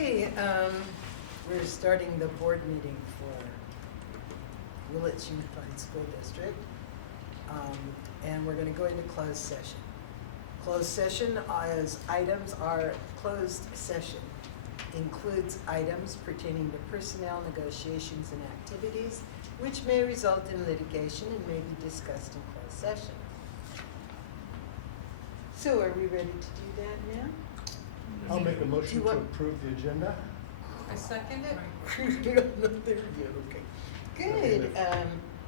Okay, we're starting the board meeting for Willits Unified School District. And we're gonna go into closed session. Closed session as items are closed session. Includes items pertaining to personnel negotiations and activities which may result in litigation and may be discussed in closed session. So are we ready to do that now? I'll make a Do motion you to want- approve the agenda. I second it. There you go, okay. Good,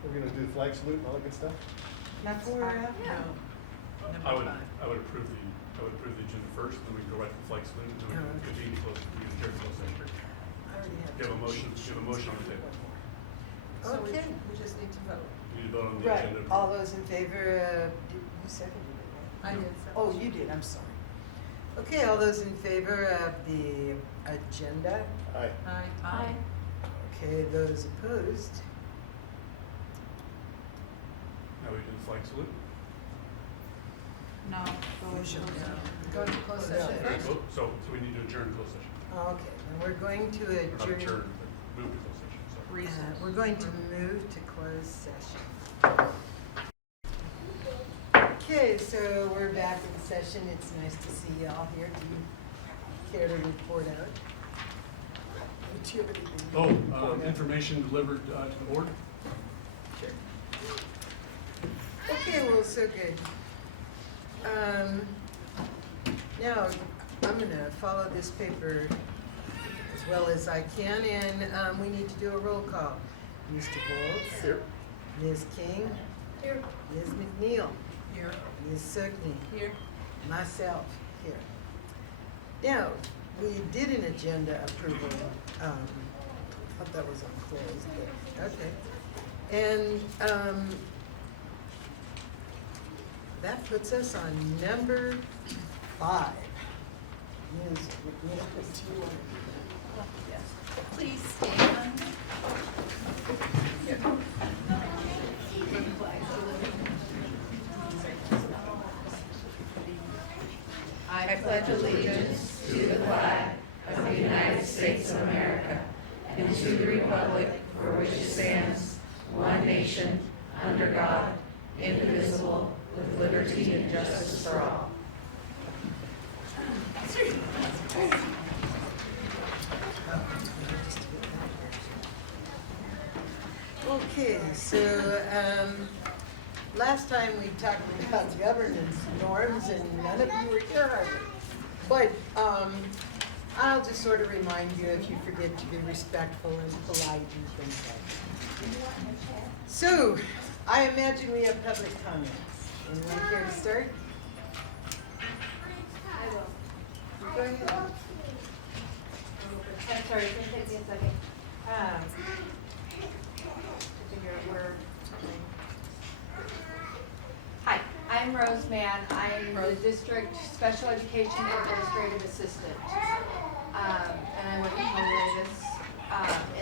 We're gonna do the flag salute and all that good stuff. before, Yeah. I would approve the agenda first, then we can go right to the flag salute, and then we Oh, can okay. continue close, we can adjourn close session. I already have. You have a motion on the table. So we Okay. just need to vote. You need to vote on the Right, agenda. all those in favor, you seconded it, right? I did. Oh, you did, I'm sorry. Okay, all those in favor of the agenda? Aye. Aye. Okay, those opposed? Now we do the flag salute. No. Usually. Go to closed Yeah. session Okay, first. so we need to adjourn closed session. Okay, and we're going to Or not adjourn. adjourn, but move to closed session, sorry. Recess. We're going to move to closed session. Okay, so we're back in session. It's nice to see you all here. Do you care to report out? Do you have anything to report out? Information delivered to the board? Sure. Okay, well, so good. Now, I'm gonna follow this paper as well as I can, and we need to do a roll call. Mr. Bowles? Here. Ms. King? Here. Ms. McNeil? Here. Ms. Sugny? Here. Myself, here. Now, we did an agenda approval, I thought that was on closed, but, okay. And, that puts us on number 5. Ms. McNeil, do you want to do that? Please stand. I pledge allegiance to the flag of the United States of America and to the republic for which it stands, one nation, under God, indivisible, with liberty and justice for all. Okay, so, last time we talked about governance norms and none of you were here hardly. But, I'll just sort of remind you if you forget to be respectful and polite and things like that. So, I imagine we have public comments. Anyone care to start? I will. Go ahead. I'm sorry, it's gonna take me a second. To figure out where. Hi, I'm Rose Mann. I'm the district special education administrative assistant. And I work in Holy Davis.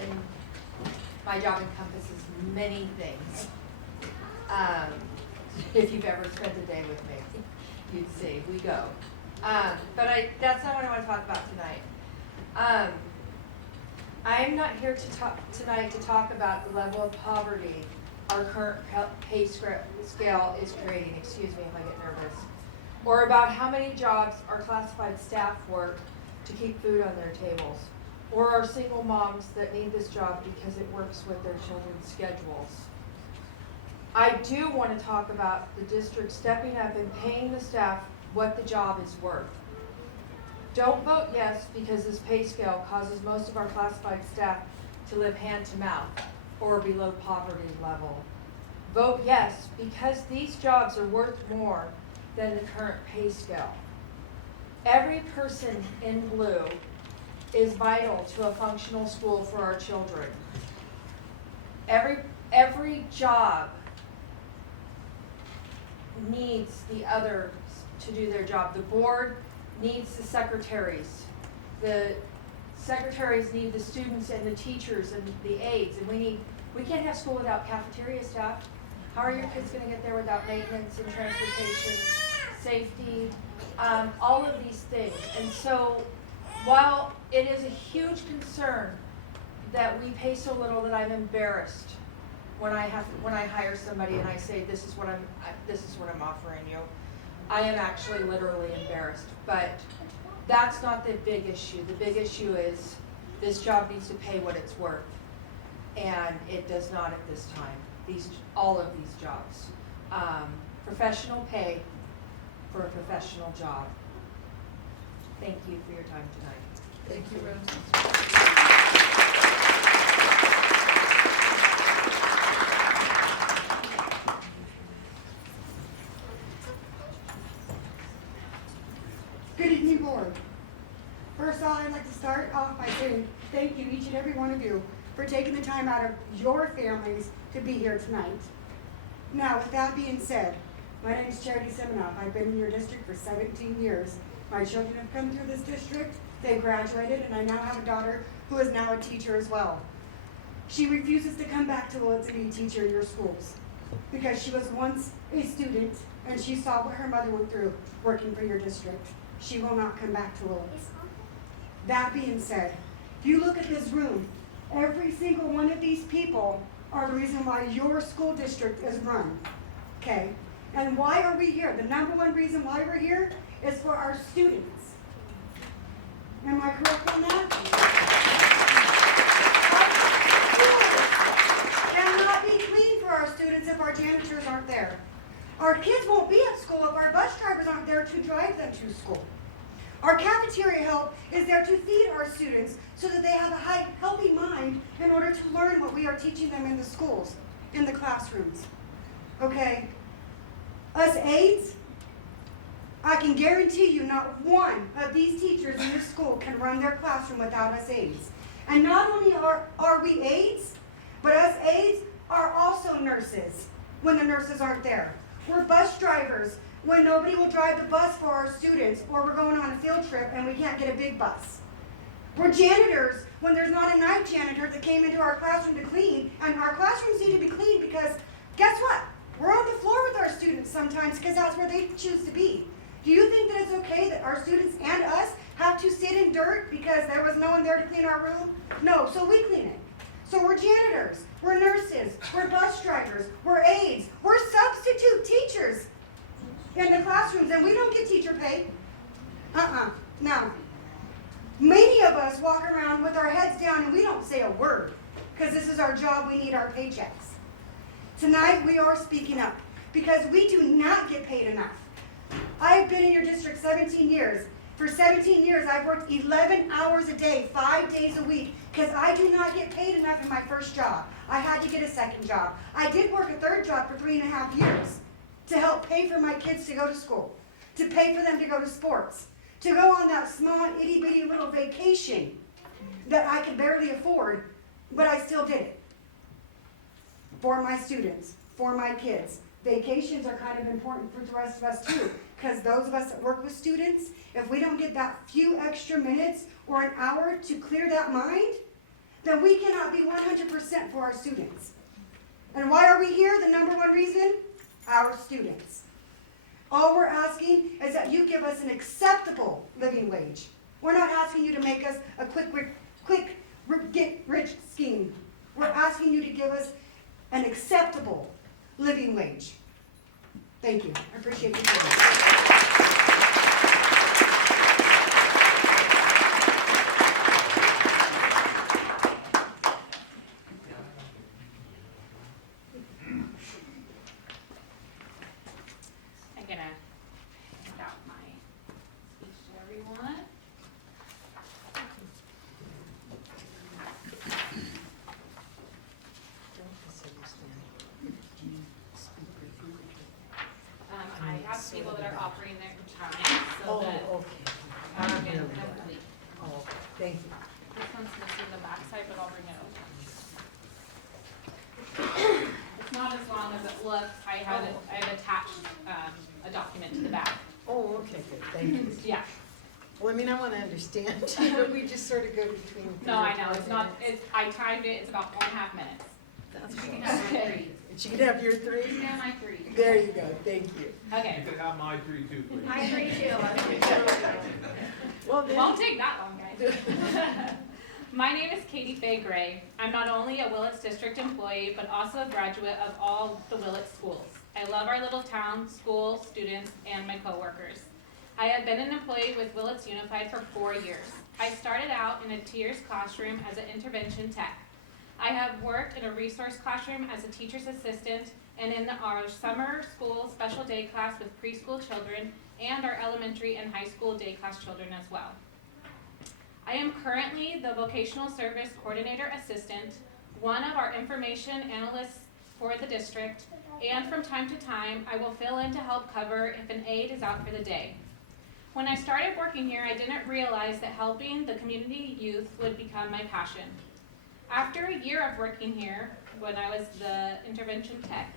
And my job encompasses many things. If you've ever spent a day with me, you'd see, we go. But that's not what I want to talk about tonight. I'm not here tonight to talk about the level of poverty our current pay scale is creating, excuse me if I get nervous, or about how many jobs our classified staff work to keep food on their tables, or our single moms that need this job because it works with their children's schedules. I do want to talk about the district stepping up and paying the staff what the job is worth. Don't vote yes because this pay scale causes most of our classified staff to live hand to mouth or below poverty level. Vote yes because these jobs are worth more than the current pay scale. Every person in blue is vital to a functional school for our children. Every job needs the others to do their job. The board needs the secretaries. The secretaries need the students and the teachers and the aides. And we can't have school without cafeteria staff. How are your kids gonna get there without maintenance and transportation, safety, all of these things? And so while it is a huge concern that we pay so little that I'm embarrassed when I hire somebody and I say, this is what I'm offering you. I am actually literally embarrassed, but that's not the big issue. The big issue is this job needs to pay what it's worth, and it does not at this time. All of these jobs, professional pay for a professional job. Thank you for your time tonight. Thank you, Rose. Good evening, board. First of all, I'd like to start off by saying thank you, each and every one of you, for taking the time out of your families to be here tonight. Now, with that being said, my name is Charity Semenoff. I've been in your district for 17 years. My children have come through this district, they graduated, and I now have a daughter who is now a teacher as well. She refuses to come back to Willits and be a teacher in your schools because she was once a student and she saw what her mother went through working for your district. She will not come back to Willits. That being said, if you look at this room, every single one of these people are the reason why your school district is run, okay? And why are we here? The number one reason why we're here is for our students. Am I correct on that? Our schools cannot be clean for our students if our janitors aren't there. Our kids won't be at school if our bus drivers aren't there to drive them to school. Our cafeteria help is there to feed our students so that they have a healthy mind in order to learn what we are teaching them in the schools, in the classrooms. Okay? Us aides, I can guarantee you not one of these teachers in this school can run their classroom without us aides. And not only are we aides, but us aides are also nurses when the nurses aren't there. We're bus drivers when nobody will drive the bus for our students, or we're going on a field trip and we can't get a big bus. We're janitors when there's not a night janitor that came into our classroom to clean, and our classrooms need to be cleaned because guess what? We're on the floor with our students sometimes because that's where they choose to be. Do you think that it's okay that our students and us have to sit in dirt because there was no one there to clean our room? No, so we clean it. So we're janitors, we're nurses, we're bus drivers, we're aides, we're substitute teachers in the classrooms, and we don't get teacher pay. No. Many of us walk around with our heads down and we don't say a word because this is our job, we need our paychecks. Tonight we are speaking up because we do not get paid enough. I've been in your district 17 years. For 17 years, I've worked 11 hours a day, 5 days a week, because I do not get paid enough in my first job. I had to get a second job. I did work a third job for 3.5 years to help pay for my kids to go to school, to pay for them to go to sports, to go on that small, itty-bitty little vacation that I could barely afford, but I still did it. For my students, for my kids. Vacations are kind of important for the rest of us too, because those of us that work with students, if we don't get that few extra minutes or an hour to clear that mind, then we cannot be 100% for our students. And why are we here? The number one reason? Our students. All we're asking is that you give us an acceptable living wage. We're not asking you to make us a quick get rich scheme. We're asking you to give us an acceptable living wage. Thank you. I appreciate your time. I'm gonna hand out my speech to everyone. Don't misunderstand. I have people that are offering their time so Oh, that okay. I can Really well. complete. Oh, thank you. This one's missing the backside, but I'll bring it over. It's not as long as it looks. I've attached a document to the back. Oh, okay, good, thank you. Yeah. Well, I mean, I want to understand too, but we just sort of go between. No, I know. It's not. I timed it. It's about 4.5 minutes. That's You can close. have my 3. And she can have your You three? can have my 3. There you go, thank you. Okay. You can have my 3 too, please. My 3 too. Well, Won't take that long, guys. My name is Katie Faye Gray. I'm not only a Willits District employee, but also a graduate of all the Willits schools. I love our little town, school, students, and my coworkers. I have been an employee with Willits Unified for 4 years. I started out in a TIERS classroom as an intervention tech. I have worked in a resource classroom as a teacher's assistant and in our summer school special day class with preschool children and our elementary and high school day class children as well. I am currently the vocational service coordinator assistant, one of our information analysts for the district, and from time to time, I will fill in to help cover if an aide is out for the day. When I started working here, I didn't realize that helping the community youth would become my passion. After a year of working here, when I was the intervention tech,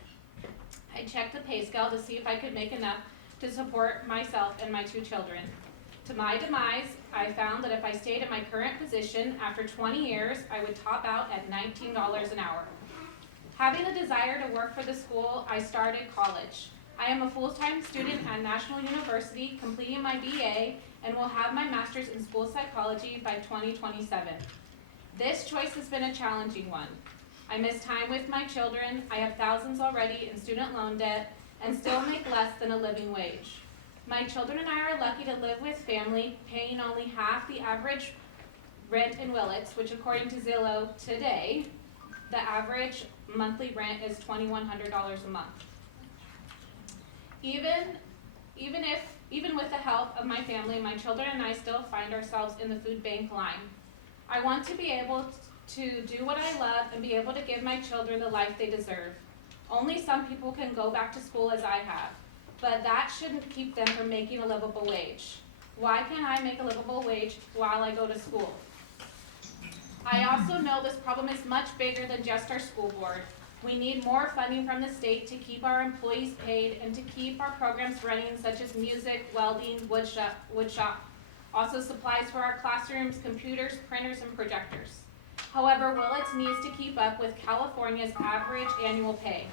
I checked the pay scale to see if I could make enough to support myself and my 2 children. To my demise, I found that if I stayed at my current position, after 20 years, I would top out at $19 an hour. Having the desire to work for the school, I started college. I am a full-time student at National University, completing my BA, and will have my master's in school psychology by 2027. This choice has been a challenging one. I miss time with my children, I have thousands already in student loan debt, and still make less than a living wage. My children and I are lucky to live with family, paying only half the average rent in Willits, which according to Zillow today, the average monthly rent is $2,100 a month. Even with the help of my family, my children and I still find ourselves in the food bank line. I want to be able to do what I love and be able to give my children the life they deserve. Only some people can go back to school as I have, but that shouldn't keep them from making a livable wage. Why can't I make a livable wage while I go to school? I also know this problem is much bigger than just our school board. We need more funding from the state to keep our employees paid and to keep our programs running, such as music, welding, wood shop. Also supplies for our classrooms, computers, printers, and projectors. However, Willits needs to keep up with California's average annual pay.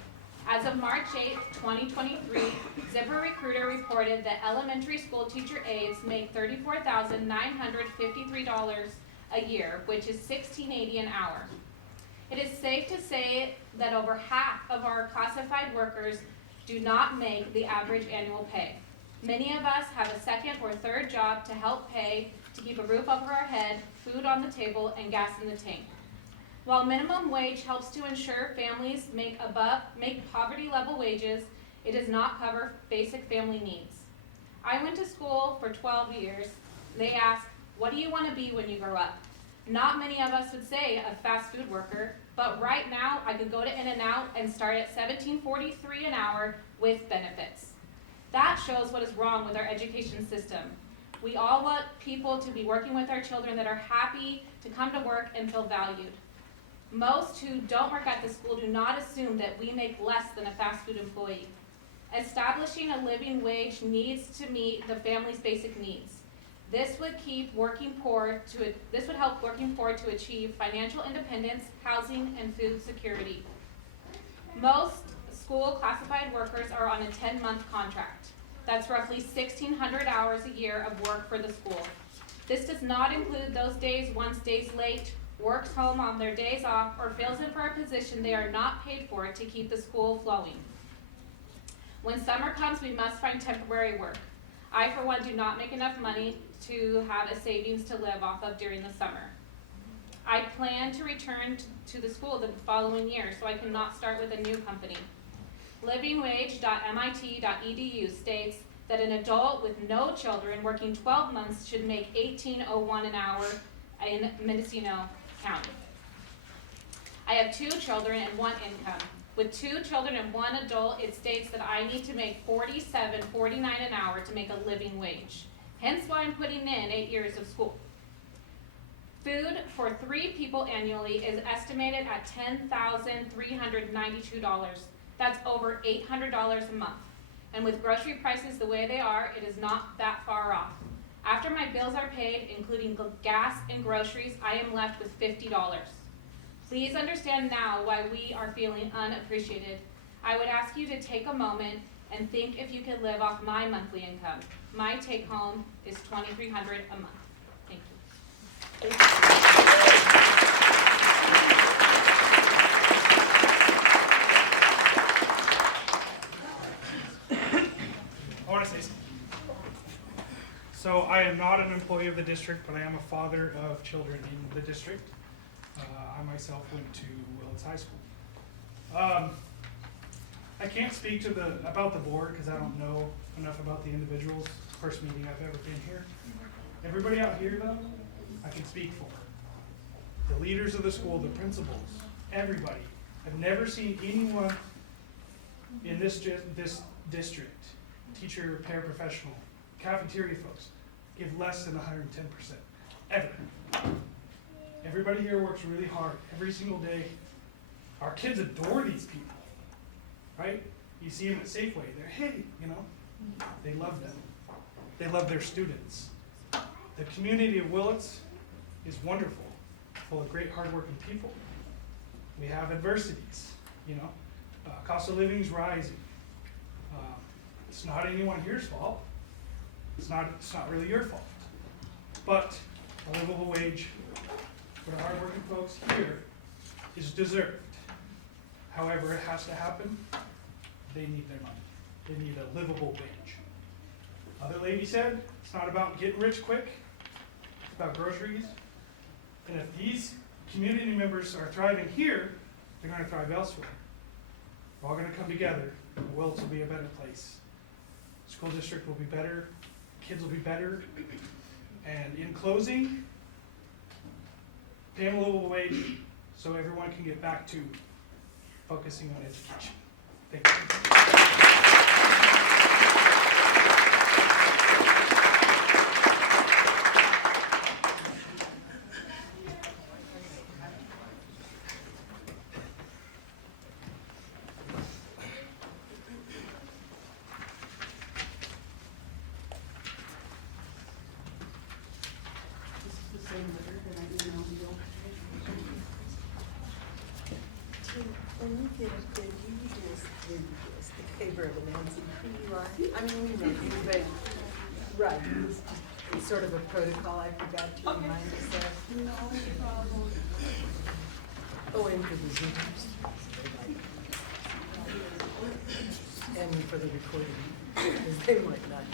As of March 8, 2023, ZipRecruiter reported that elementary school teacher aides make $34,953 a year, which is $16.80 an hour. It is safe to say that over half of our classified workers do not make the average annual pay. Many of us have a second or third job to help pay to keep a roof over our head, food on the table, and gas in the tank. While minimum wage helps to ensure families make poverty level wages, it does not cover basic family needs. I went to school for 12 years. They ask, what do you want to be when you grow up? Not many of us would say a fast food worker, but right now I could go to In-N-Out and start at $17.43 an hour with benefits. That shows what is wrong with our education system. We all want people to be working with our children that are happy to come to work and feel valued. Most who don't work at the school do not assume that we make less than a fast food employee. Establishing a living wage needs to meet the family's basic needs. This would help working poor to achieve financial independence, housing, and food security. Most school classified workers are on a 10-month contract. That's roughly 1,600 hours a year of work for the school. This does not include those days one stays late, works home on their days off, or fills in for a position they are not paid for to keep the school flowing. When summer comes, we must find temporary work. I, for one, do not make enough money to have a savings to live off of during the summer. I plan to return to the school the following year, so I cannot start with a new company. Livingwage.mit.edu states that an adult with no children working 12 months should make $18.01 an hour in Mendocino County. I have 2 children and 1 income. With 2 children and 1 adult, it states that I need to make $47.49 an hour to make a living wage. Hence why I'm putting in 8 years of school. Food for 3 people annually is estimated at $10,392. That's over $800 a month. And with grocery prices the way they are, it is not that far off. After my bills are paid, including gas and groceries, I am left with $50. Please understand now why we are feeling unappreciated. I would ask you to take a moment and think if you could live off my monthly income. My take home is $2,300 a month. Thank you. I want to say something. So I am not an employee of the district, but I am a father of children in the district. I myself went to Willits High School. I can't speak to about the board because I don't know enough about the individuals. First meeting I've ever been here. Everybody out here though, I can speak for. The leaders of the school, the principals, everybody. I've never seen anyone in this district, teacher, paraprofessional, cafeteria folks, give less than 110%, ever. Everybody here works really hard every single day. Our kids adore these people, right? You see them at Safeway, they're, hey, you know, they love them. They love their students. The community of Willits is wonderful, full of great hardworking people. We have adversities, you know. Cost of living is rising. It's not anyone here's fault. It's not really your fault. But a livable wage for the hardworking folks here is deserved. However, it has to happen. They need their money. They need a livable wage. Other lady said, it's not about getting rich quick. It's about groceries. And if these community members are thriving here, they're going to thrive elsewhere. We're all going to come together. The Willits will be a better place. The school district will be better. Kids will be better. And in closing, pay them a livable wage so everyone can get back to focusing on education. Thank you. When you get up there, do you just the favor of announcing who you are? I mean, we know you, but, right, it's sort of a protocol I forgot to remind us of. No problem. Oh, and for the Zoomers. And for the recording, because they might not know.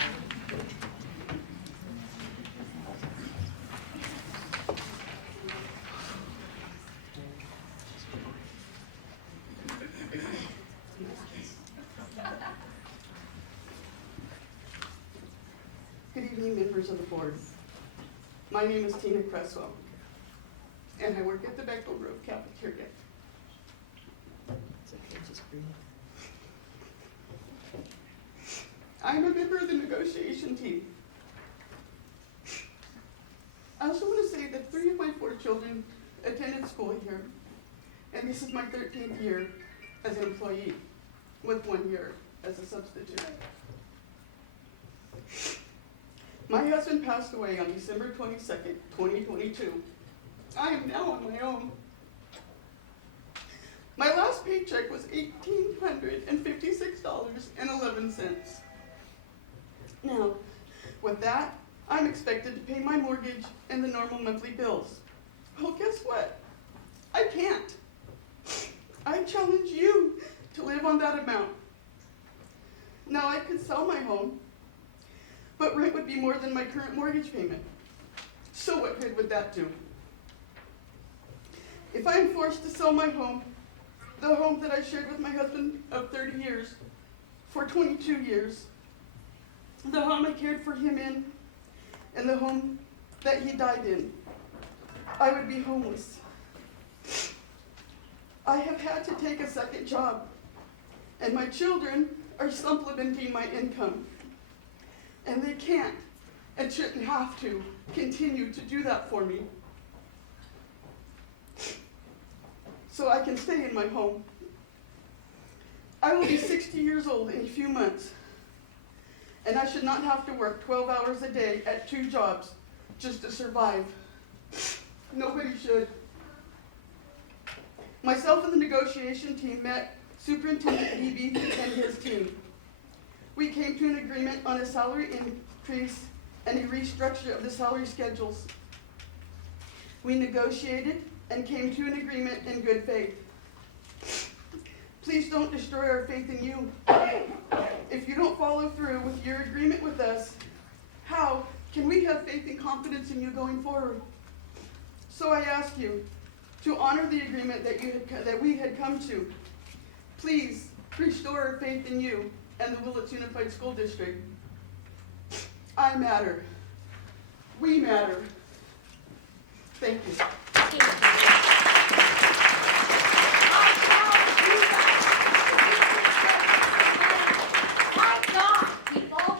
Good evening, members of the board. My name is Tina Cresswell, and I work at the Bechtel Grove cafeteria. It's okay, just breathe. I'm a member of the negotiation team. I also want to say that 3 of my 4 children attended school here, and this is my 13th year as an employee, with 1 year as a substitute. My husband passed away on December 22nd, 2022. I am now on my own. My last paycheck was $1,856.11. Now, with that, I'm expected to pay my mortgage and the normal monthly bills. Well, guess what? I can't. I challenge you to live on that amount. Now, I could sell my home, but rent would be more than my current mortgage payment. So what good would that do? If I am forced to sell my home, the home that I shared with my husband of 30 years, for 22 years, the home I cared for him in, and the home that he died in, I would be homeless. I have had to take a second job, and my children are supplementing my income. And they can't and shouldn't have to continue to do that for me. So I can stay in my home. I will be 60 years old in a few months, and I should not have to work 12 hours a day at 2 jobs just to survive. Nobody should. Myself and the negotiation team met Superintendent Eby and his team. We came to an agreement on a salary increase and a restructure of the salary schedules. We negotiated and came to an agreement in good faith. Please don't destroy our faith in you. If you don't follow through with your agreement with us, how can we have faith and confidence in you going forward? So I ask you to honor the agreement that we had come to. Please restore our faith in you and the Willits Unified School District. I matter. We matter. Thank you. My God, people.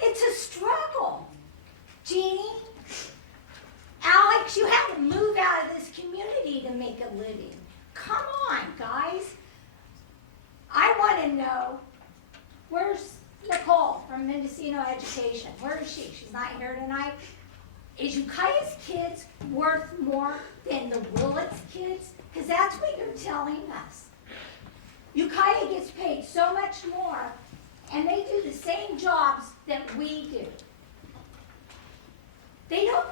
It's a struggle. Jeannie, Alex, you have to move out of this community to make a living. Come on, guys. I want to know, where's Nicole from Mendocino Education? Where is she? She's not here tonight. Is Ukiah's kids worth more than the Willits kids? Because that's what you're telling us. Ukiah gets paid so much more, and they do the same jobs that we do. They don't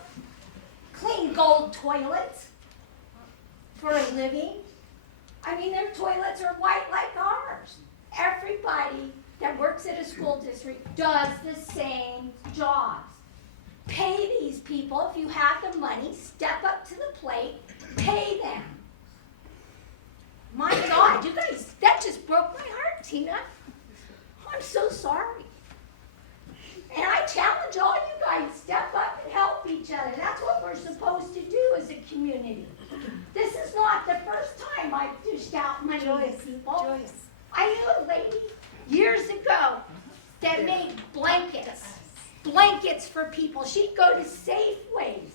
clean gold toilets for a living. I mean, their toilets are white like ours. Everybody that works at a school district does the same jobs. Pay these people. If you have the money, step up to the plate, pay them. My God, you guys, that just broke my heart, Tina. I'm so sorry. And I challenge all you guys, step up and help each other. That's what we're supposed to do as a community. This is not the first time I've dished out money to people. Joyce. I knew a lady years ago that made blankets for people. She'd go to Safeways.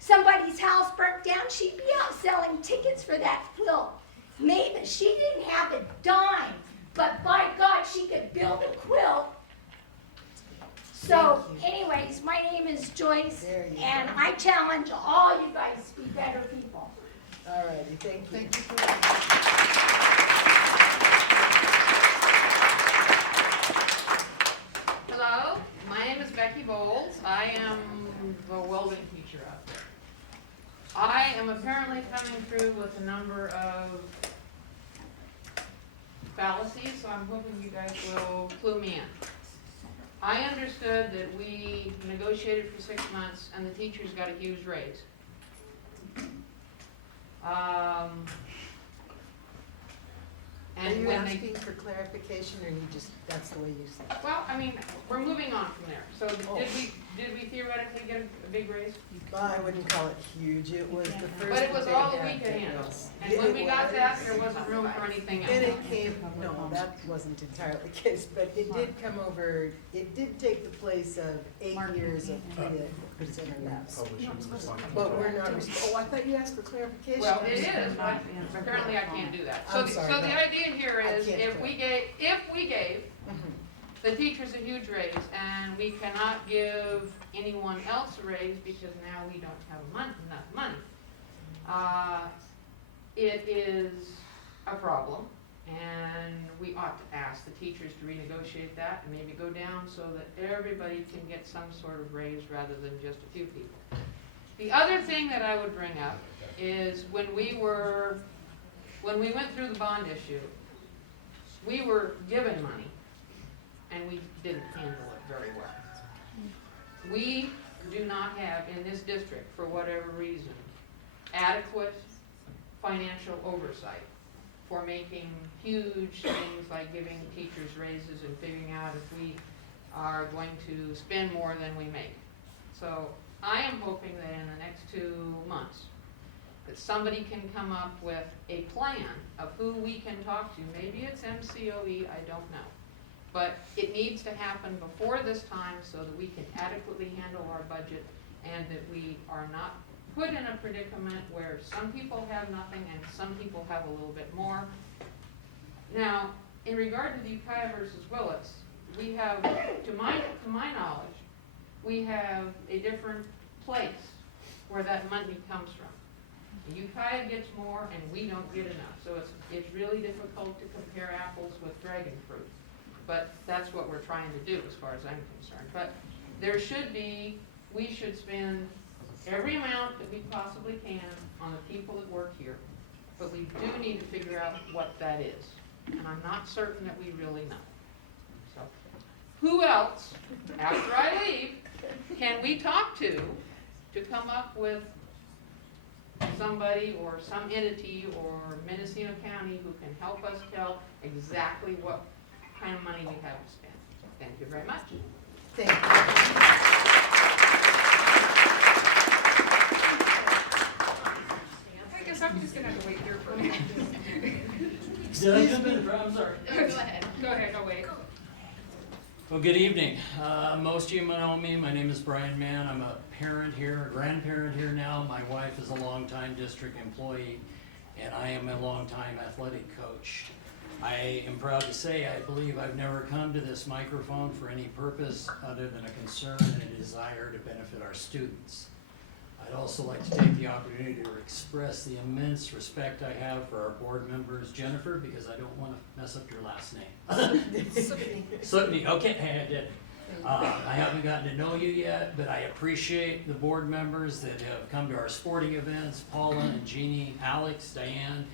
Somebody's house burnt down, she'd be out selling tickets for that quilt. Maybe she didn't have a dime, but by God, she could build a quilt. So, Thank you. anyways, my name is Joyce, There you and go. I challenge all you guys to be better people. All righty, thank you. Thank you for that. Hello, my name is Becky Bowles. I am the welding teacher out there. I am apparently coming through with a number of fallacies, so I'm hoping you guys will clue me in. I understood that we negotiated for 6 months and the teachers got a huge raise. Are And you when they asking for clarification, or you just, that's the way you said it? Well, I mean, we're moving on from there. So Oh. did we theoretically get a big raise? Well, I wouldn't call it huge, it was the first. But it was they all had we could that handle. was- And when we got It that, was. there wasn't room for anything And else. it came, no, that wasn't entirely the case, but it did come over, it did take the place of 8 years of 3% or less. Probably shouldn't respond. But we're not, oh, I thought you asked for clarification. Well, it is, but apparently I can't do that. I'm sorry, So the no. idea here I is can't if do we it. gave Mhm. the teachers a huge raise and we cannot give anyone else a raise because now we don't have enough money, it is a problem, and we ought to ask the teachers to renegotiate that and maybe go down so that everybody can get some sort of raise rather than just a few people. The other thing that I would bring up is when we went through the bond issue, we were given money and we didn't handle it very well. We do not have in this district, for whatever reason, adequate financial oversight for making huge things like giving teachers raises and figuring out if we are going to spend more than we make. So I am hoping that in the next 2 months, that somebody can come up with a plan of who we can talk to. Maybe it's MCOE, I don't know. But it needs to happen before this time so that we can adequately handle our budget and that we are not put in a predicament where some people have nothing and some people have a little bit more. Now, in regard to the Ukiah versus Willits, we have, to my knowledge, we have a different place where that money comes from. The Ukiah gets more and we don't get enough, so it's really difficult to compare apples with dragon fruit. But that's what we're trying to do as far as I'm concerned. But there should be, we should spend every amount that we possibly can on the people that work here, but we do need to figure out what that is. And I'm not certain that we really know. So, who else, after I leave, can we talk to come up with somebody or some entity or Mendocino County who can help us tell exactly what kind of money we have to spend? Thank you very much. Thank you. I guess I'm just gonna have to wait here for a minute. Did I jump in? I'm sorry. No, go ahead. Go ahead, I'll wait. Well, good evening. Most of you know me. My name is Brian Mann. I'm a parent here, a grandparent here now. My wife is a longtime district employee, and I am a longtime athletic coach. I am proud to say I believe I've never come to this microphone for any purpose other than a concern and a desire to benefit our students. I'd also like to take the opportunity to express the immense respect I have for our board members. Jennifer, because I don't want to mess up your last name. Sutney, okay, I did. I haven't gotten to know you yet, but I appreciate the board members that have come to our sporting events, Paula and Jeannie, Alex, Diane.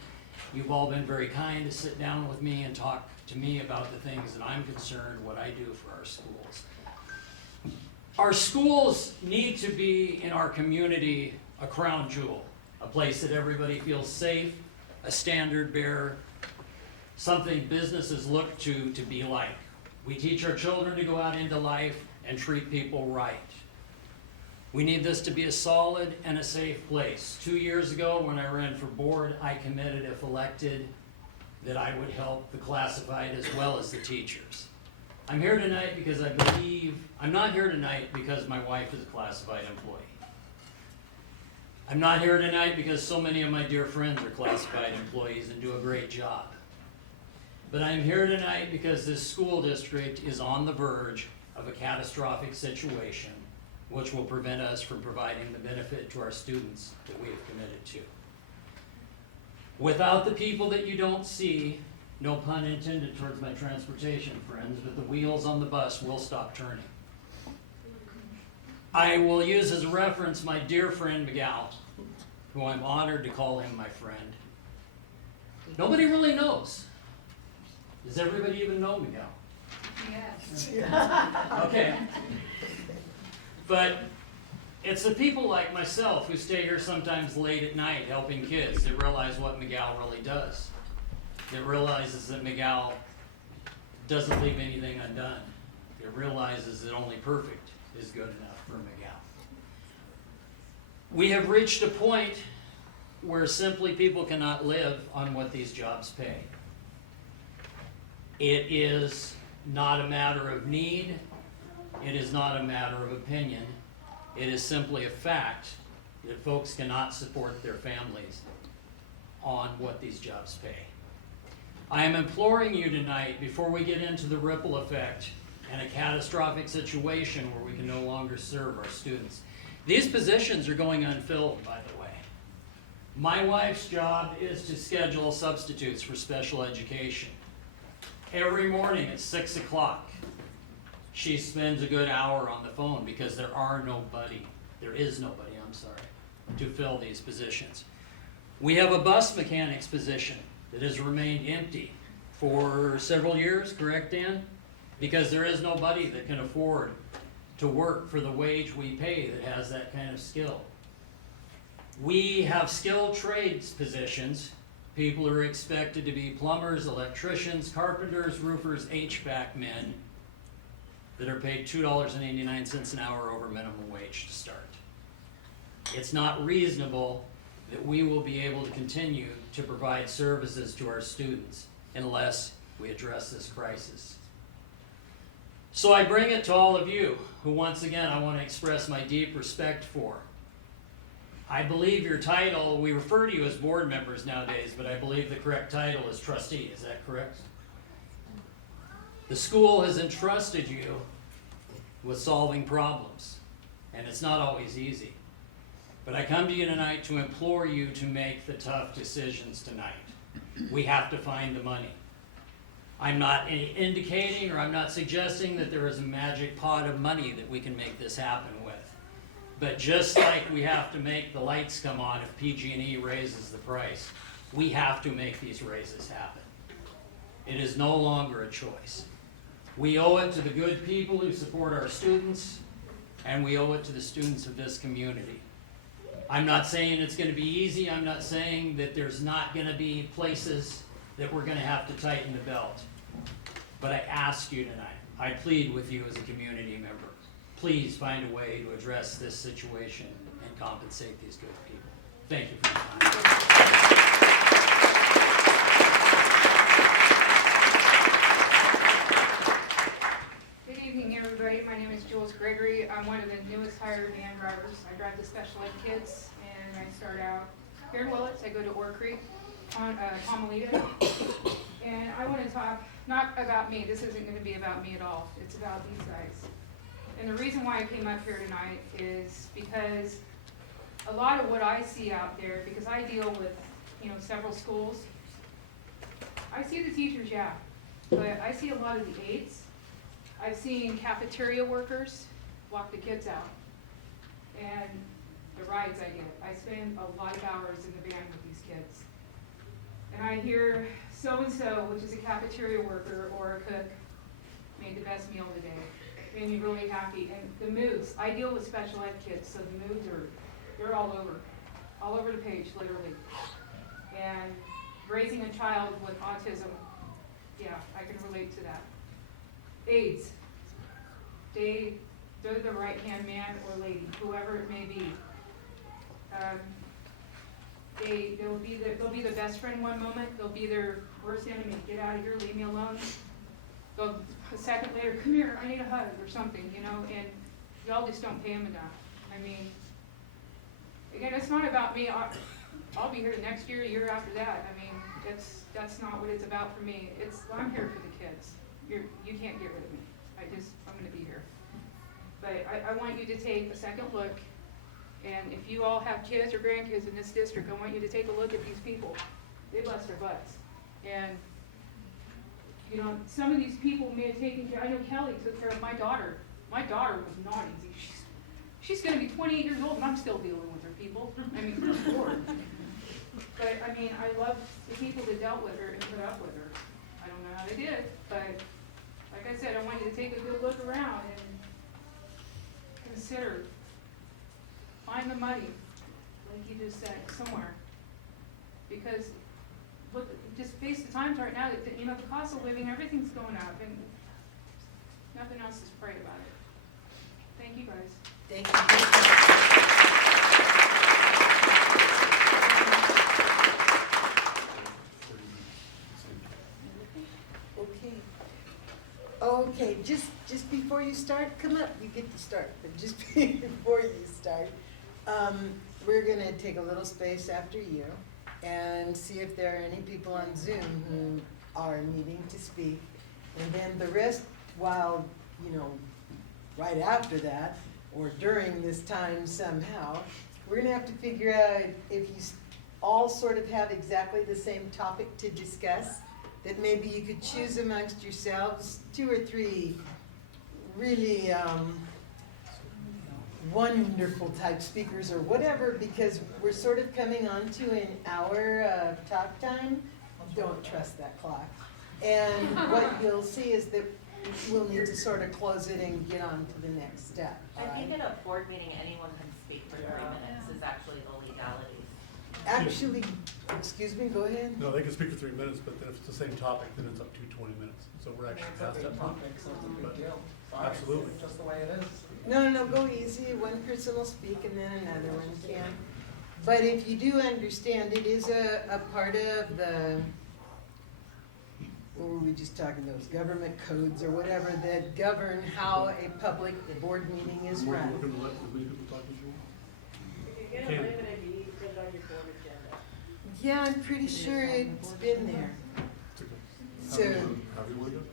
You've all been very kind to sit down with me and talk to me about the things that I'm concerned, what I do for our schools. Our schools need to be in our community a crown jewel, a place that everybody feels safe, a standard bearer, something businesses look to be like. We teach our children to go out into life and treat people right. We need this to be a solid and a safe place. 2 years ago, when I ran for board, I committed, if elected, that I would help the classified as well as the teachers. I'm here tonight because I believe, I'm not here tonight because my wife is a classified employee. I'm not here tonight because so many of my dear friends are classified employees and do a great job. But I'm here tonight because this school district is on the verge of a catastrophic situation which will prevent us from providing the benefit to our students that we have committed to. Without the people that you don't see, no pun intended towards my transportation friends, but the wheels on the bus will stop turning. I will use as a reference my dear friend Miguel, who I'm honored to call him my friend. Nobody really knows. Does everybody even know Miguel? Yes. Okay. But it's the people like myself who stay here sometimes late at night helping kids that realize what Miguel really does. That realizes that Miguel doesn't leave anything undone. It realizes that only perfect is good enough for Miguel. We have reached a point where simply people cannot live on what these jobs pay. It is not a matter of need. It is not a matter of opinion. It is simply a fact that folks cannot support their families on what these jobs pay. I am imploring you tonight, before we get into the ripple effect and a catastrophic situation where we can no longer serve our students. These positions are going unfilled, by the way. My wife's job is to schedule substitutes for special education. Every morning at 6 o'clock, she spends a good hour on the phone because there is nobody, to fill these positions. We have a bus mechanic's position that has remained empty for several years, correct, Dan? Because there is nobody that can afford to work for the wage we pay that has that kind of skill. We have skilled trades positions. People are expected to be plumbers, electricians, carpenters, roofers, HVAC men that are paid $2.89 an hour over minimum wage to start. It's not reasonable that we will be able to continue to provide services to our students unless we address this crisis. So I bring it to all of you, who once again I want to express my deep respect for. I believe your title, we refer to you as board members nowadays, but I believe the correct title is trustee, is that correct? The school has entrusted you with solving problems, and it's not always easy. But I come to you tonight to implore you to make the tough decisions tonight. We have to find the money. I'm not indicating or I'm not suggesting that there is a magic pot of money that we can make this happen with. But just like we have to make the lights come on if PG&E raises the price, we have to make these raises happen. It is no longer a choice. We owe it to the good people who support our students, and we owe it to the students of this community. I'm not saying it's gonna be easy. I'm not saying that there's not gonna be places that we're gonna have to tighten the belt. But I ask you tonight, I plead with you as a community member, please find a way to address this situation and compensate these good people. Thank you for your time. Good evening, everybody. My name is Jules Gregory. I'm one of the newest hired van drivers. I drive the special ed kids, and I start out here in Willits. I go to Ore Creek, on Tomalita, and I want to talk not about me. This isn't going to be about me at all. It's about these guys. And the reason why I came up here tonight is because a lot of what I see out there, because I deal with, several schools. I see the teachers, yeah, but I see a lot of the aides. I've seen cafeteria workers walk the kids out, and the rides I get. I spend a lot of hours in the van with these kids. And I hear so-and-so, which is a cafeteria worker or a cook, made the best meal of the day. Made me really happy. And the moods, I deal with special ed kids, so the moods they're all over the page, literally. And raising a child with autism, yeah, I can relate to that. Aides, they're the right-hand man or lady, whoever it may be. They'll be the best friend one moment, they'll be their worst enemy. Get out of here, leave me alone. They'll, a second later, come here, I need a hug or something, and y'all just don't pay them enough. I mean, again, it's not about me. I'll be here next year, year after that. I mean, that's not what it's about for me. I'm here for the kids. You can't get rid of me. I'm gonna be here. But I want you to take a second look, and if you all have kids or grandkids in this district, I want you to take a look at these people. They bust their butts. And, some of these people may have taken care, I know Kelly took care of my daughter. My daughter was not easy. She's gonna be 28 years old and I'm still dealing with her, people. I mean, good Lord. But, I love the people that dealt with her and put up with her. I don't know how they did, but like I said, I want you to take a good look around and consider, find the money, like you just said, somewhere. Because look, just face the times right now, that the cost of living, everything's going up, and nothing else is pray about it. Thank you, guys. Thank you. Okay, just before you start, come up, you get to start, but just before you start, we're gonna take a little space after you and see if there are any people on Zoom who are needing to speak. And then the rest, while, right after that, or during this time somehow, we're gonna have to figure out if you all sort of have exactly the same topic to discuss, that maybe you could choose amongst yourselves 2 or 3 really wonderful type speakers or whatever, because we're sort of coming on to an hour of talk time. Don't trust that clock. And what you'll see is that we'll need to sort of close it and get on to the next step. I think at a board meeting, anyone can speak for 3 minutes is actually the legality. Actually, excuse me, go ahead. No, they can speak for 3 minutes, but then if it's the same topic, then it's up to 20 minutes. So we're actually past that point. But absolutely. Just the way it is. No, go easy. One person will speak and then another one can. But if you do understand, it is a part of the, what were we just talking, those government codes or whatever that govern how a public board meeting is We're run. going to let as many people talk as you want. If you get a limited, you need to put it on your board agenda. Yeah, I'm pretty sure it's been there. So, How do you want to do it?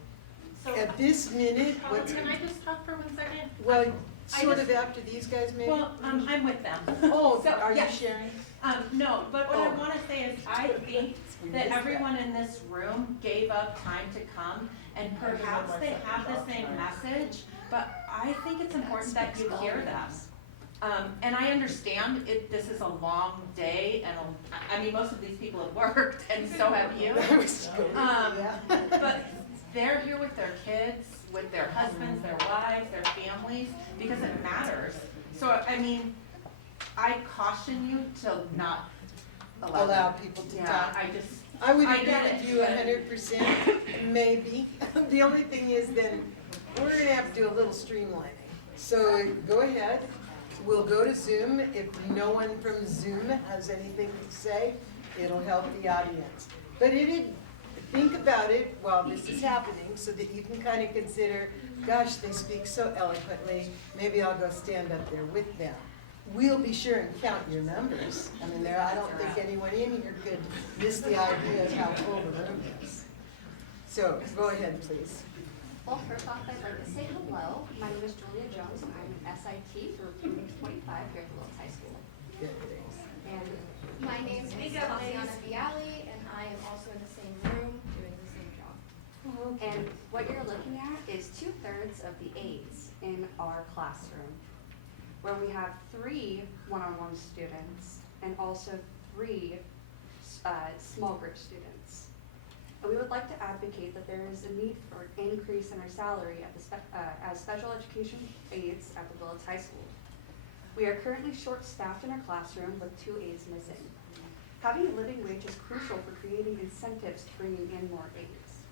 at this minute, what, Can I just talk for 1 second? well, sort of after these guys maybe? Well, I'm with them. Oh, So, are you yes. sharing? No, but what I Oh. want to say is I think We that missed that. everyone in this room gave up time to come, and perhaps they have the same message, but I think it's important that you hear them. And I understand this is a long day, and I mean, most of these people have worked, and so have you. But they're here with their kids, with their husbands, their wives, their families, because it matters. So, I mean, I caution you to not Allow people to Yeah, talk. I would I agree get with it, you but- 100%, maybe. The only thing is then, we're gonna have to do a little streamlining. So go ahead, we'll go to Zoom. If no one from Zoom has anything to say, it'll help the audience. But think about it while this is happening so that you can kind of consider, gosh, they speak so eloquently, maybe I'll go stand up there with them. We'll be sure and count your numbers. I mean, I don't think anyone in here could miss the idea of how full the room is. So, go ahead, please. Well, first off, I'd like to say hello. My name is Julia Jones, and I'm an SIT for Phoenix 25 here at the Willits High School. Good, thanks. And my name is Tatiana Viali, and I am also in the same room doing the same job. And what you're looking at is 2/3 of the aides in our classroom, where we have 3 one-on-one students and also 3 small group students. And we would like to advocate that there is a need for an increase in our salary as special education aides at the Willits High School. We are currently short-staffed in our classroom with 2 aides missing. Having a living wage is crucial for creating incentives to bringing in more aides.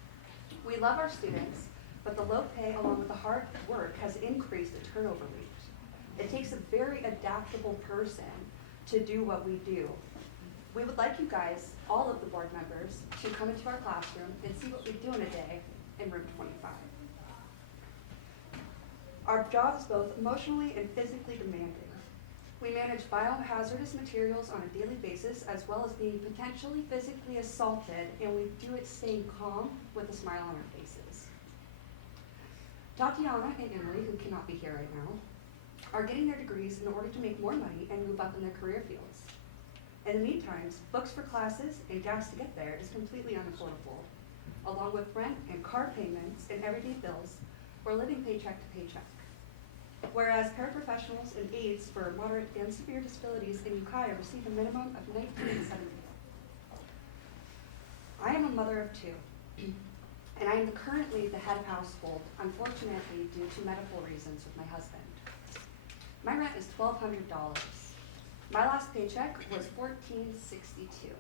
We love our students, but the low pay along with the hard work has increased the turnover rate. It takes a very adaptable person to do what we do. We would like you guys, all of the board members, to come into our classroom and see what we do in a day in room 25. Our job is both emotionally and physically demanding. We manage biohazardous materials on a daily basis, as well as being potentially physically assaulted, and we do it staying calm with a smile on our faces. Tatiana and Emily, who cannot be here right now, are getting their degrees in order to make more money and move up in their career fields. In the meantime, books for classes and gas to get there is completely unaffordable. Along with rent and car payments and everyday bills, we're living paycheck to paycheck. Whereas paraprofessionals and aides for moderate and severe disabilities in Ukiah receive a minimum of $19.70. I am a mother of 2, and I am currently the head of household, unfortunately due to medical reasons with my husband. My rent is $1,200. My last paycheck was $14.62.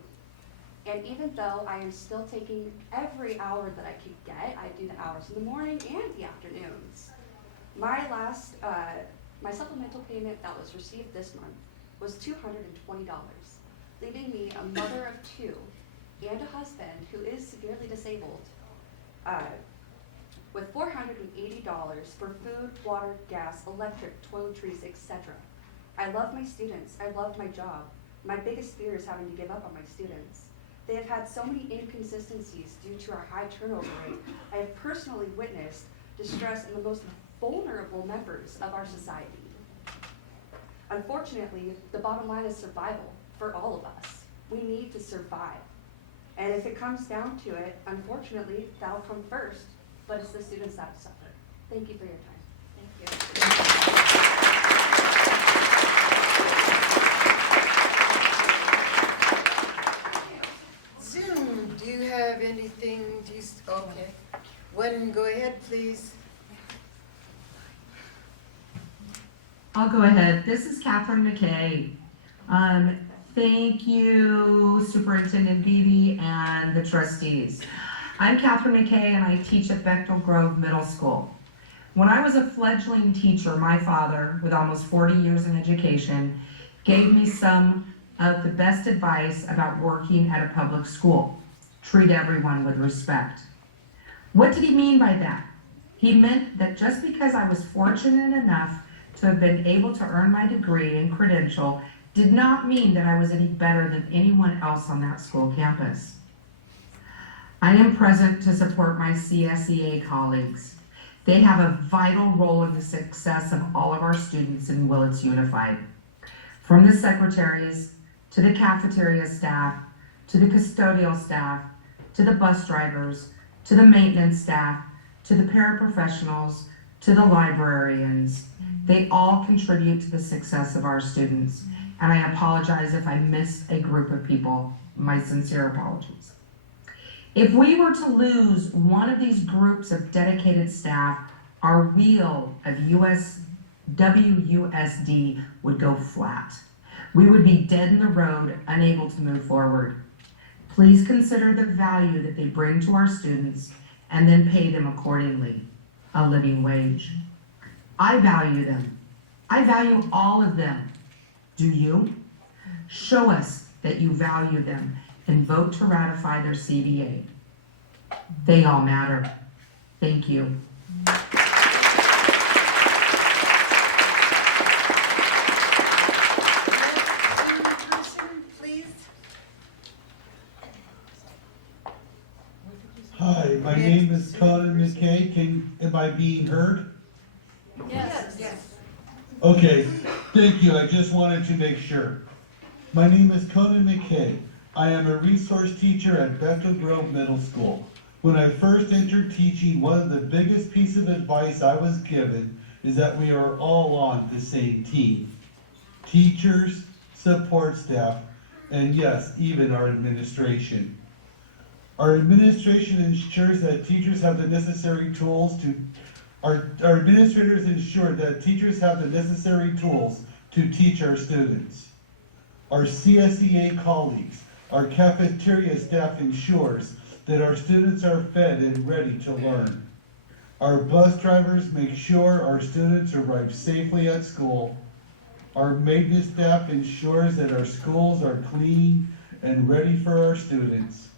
And even though I am still taking every hour that I could get, I do the hours in the morning and the afternoons. My last, my supplemental payment that was received this month was $220, leaving me a mother of 2 and a husband who is severely disabled, with $480 for food, water, gas, electric, toiletries, etc. I love my students. I love my job. My biggest fear is having to give up on my students. They have had so many inconsistencies due to our high turnover rate. I have personally witnessed distress in the most vulnerable members of our society. Unfortunately, the bottom line is survival for all of us. We need to survive. And if it comes down to it, unfortunately, that'll come first, but it's the students that suffer. Thank you for your time. Zoom, do you have anything, okay. Go ahead, please. I'll go ahead. This is Catherine McKay. Thank you, Superintendent Beebe and the trustees. I'm Catherine McKay and I teach at Bechtel Grove Middle School. When I was a fledgling teacher, my father, with almost 40 years in education, gave me some of the best advice about working at a public school. Treat everyone with respect. What did he mean by that? He meant that just because I was fortunate enough to have been able to earn my degree and credential did not mean that I was any better than anyone else on that school campus. I am present to support my CSEA colleagues. They have a vital role in the success of all of our students in Willits Unified. From the secretaries, to the cafeteria staff, to the custodial staff, to the bus drivers, to the maintenance staff, to the paraprofessionals, to the librarians. They all contribute to the success of our students, and I apologize if I missed a group of people. My sincere apologies. If we were to lose one of these groups of dedicated staff, our wheel of WUSD would go flat. We would be dead in the road, unable to move forward. Please consider the value that they bring to our students and then pay them accordingly, a living wage. I value them. I value all of them. Do you? Show us that you value them and vote to ratify their CBA. They all matter. Thank you. Hi, my name is Conan McKay. Am I being heard? Yes. Yes. Okay, thank you. I just wanted to make sure. My name is Conan McKay. I am a resource teacher at Bethel Grove Middle School. When I first entered teaching, one of the biggest pieces of advice I was given is that we are all on the same team. Teachers, support staff, and yes, even our administration. Our administration ensures that teachers have the necessary tools to Our administrators ensure that teachers have the necessary tools to teach our students. Our CSEA colleagues, our cafeteria staff ensures that our students are fed and ready to learn. Our bus drivers make sure our students arrive safely at school. Our maintenance staff ensures that our schools are clean and ready for our students.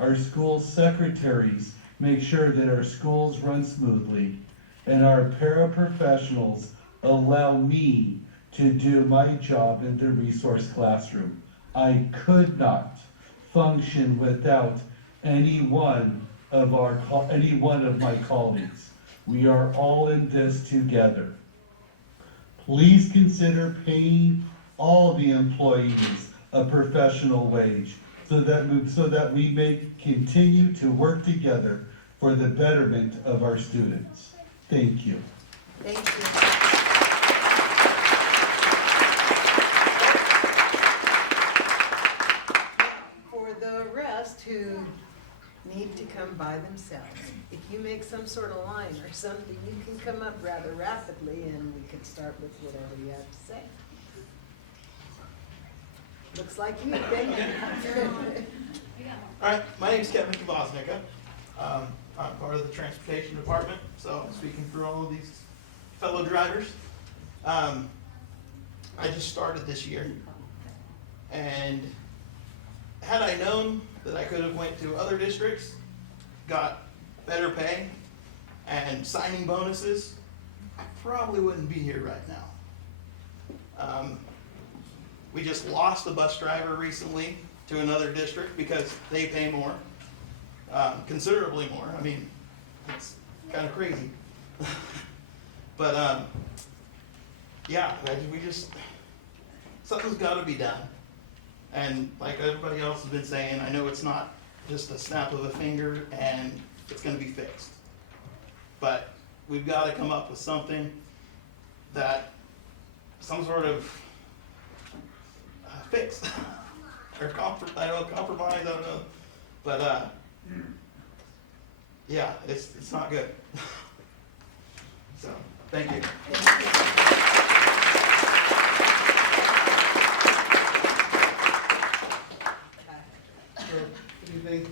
Our school secretaries make sure that our schools run smoothly. And our paraprofessionals allow me to do my job in the resource classroom. I could not function without any one of my colleagues. We are all in this together. Please consider paying all the employees a professional wage so that we may continue to work together for the betterment of our students. Thank you. Thank you. For the rest who need to come by themselves, if you make some sort of line or something, you can come up rather rapidly and we can start with whatever you have to say. Looks like you've been here. All right, my name is Kevin Kvosnicka. I'm part of the transportation department, so I'm speaking for all of these fellow drivers. I just started this year, and had I known that I could have went to other districts, got better pay, and signing bonuses, I probably wouldn't be here right now. We just lost a bus driver recently to another district because they pay more. Considerably more. I mean, it's kind of crazy. But yeah, something's got to be done. And like everybody else has been saying, I know it's not just a snap of a finger and it's going to be fixed. But we've got to come up with something some sort of fix or compromise. I don't know, but. Yeah, it's not good. So, thank you. Good evening.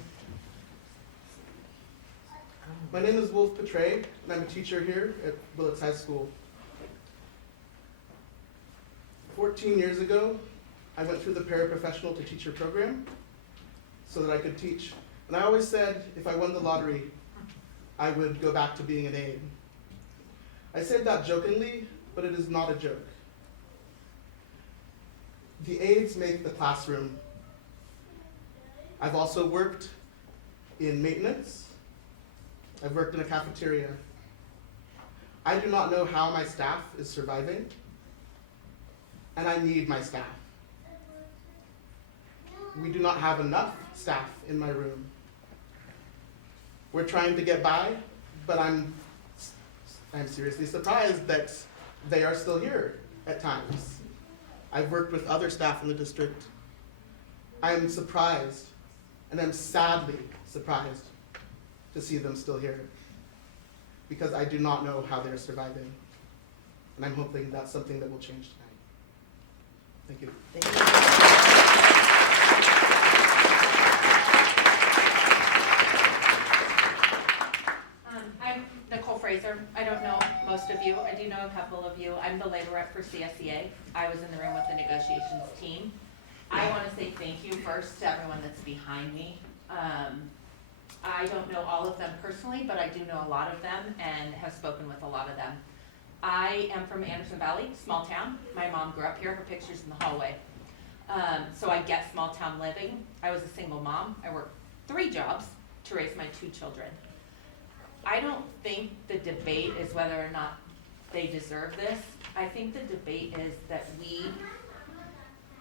My name is Wolf Petray, and I'm a teacher here at Willits High School. 14 years ago, I went through the paraprofessional to teacher program so that I could teach. And I always said if I won the lottery, I would go back to being an aide. I said that jokingly, but it is not a joke. The aides make the classroom. I've also worked in maintenance. I've worked in a cafeteria. I do not know how my staff is surviving, and I need my staff. We do not have enough staff in my room. We're trying to get by, but I'm seriously surprised that they are still here at times. I've worked with other staff in the district. I am surprised, and I'm sadly surprised to see them still here, because I do not know how they're surviving. And I'm hoping that's something that will change tonight. Thank you. Thank you. I'm Nicole Fraser. I don't know most of you. I do know a couple of you. I'm the labor rep for CSEA. I was in the room with the negotiations team. I want to say thank you first to everyone that's behind me. I don't know all of them personally, but I do know a lot of them and have spoken with a lot of them. I am from Anderson Valley, small town. My mom grew up here. Her picture's in the hallway. So I get small town living. I was a single mom. I worked 3 jobs to raise my 2 children. I don't think the debate is whether or not they deserve this. I think the debate is that we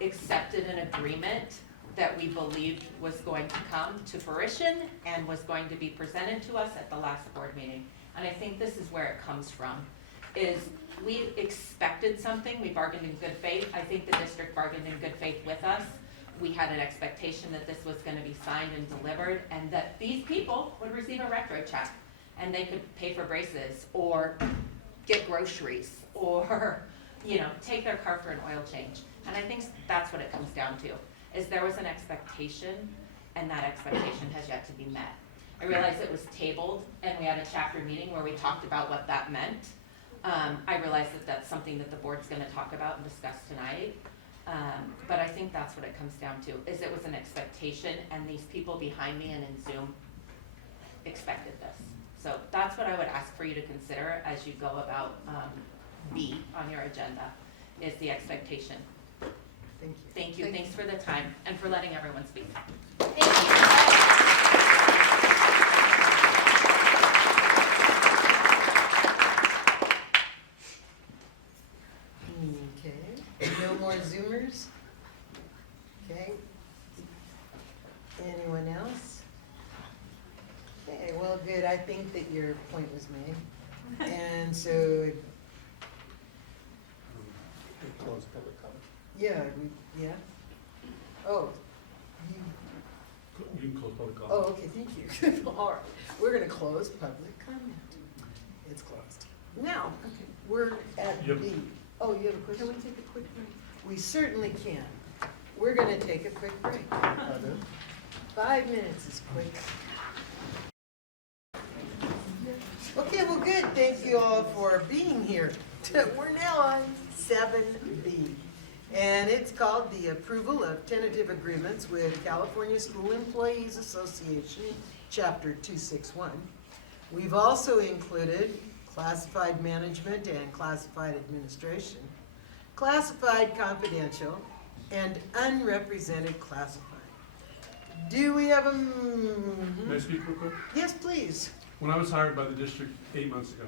accepted an agreement that we believed was going to come to fruition and was going to be presented to us at the last board meeting. And I think this is where it comes from, is we expected something, we bargained in good faith. I think the district bargained in good faith with us. We had an expectation that this was gonna be signed and delivered, and that these people would receive a retro check, and they could pay for braces, or get groceries, or, you know, take their car for an oil change. And I think that's what it comes down to, is there was an expectation, and that expectation has yet to be met. I realize it was tabled, and we had a chapter meeting where we talked about what that meant. I realize that that's something that the board's gonna talk about and discuss tonight. But I think that's what it comes down to, is it was an expectation, and these people behind me and in Zoom expected this. So that's what I would ask for you to consider as you go about B on your agenda, is the expectation. Thank you. Thank you, thanks for the time, and for letting everyone speak. Okay, no more Zoomers? Okay. Anyone else? Okay, well, good, I think that your point was made. And so, Close public comment. yeah, yeah. Oh, You can close public comment. oh, okay, thank you. All right, we're gonna close public comment. It's closed. Now, we're at Yep. B. Oh, you have a question? Can we take a quick break? We certainly can. We're gonna take a quick break. 5 minutes is quick. Okay, well, good. Thank you all for being here. We're now on 7B, and it's called the approval of tentative agreements with California School Employees Association, Chapter 261. We've also included classified management and classified administration, classified confidential, and unrepresented classified. Do we have a? May I speak real quick? Yes, please. When I was hired by the district 8 months ago,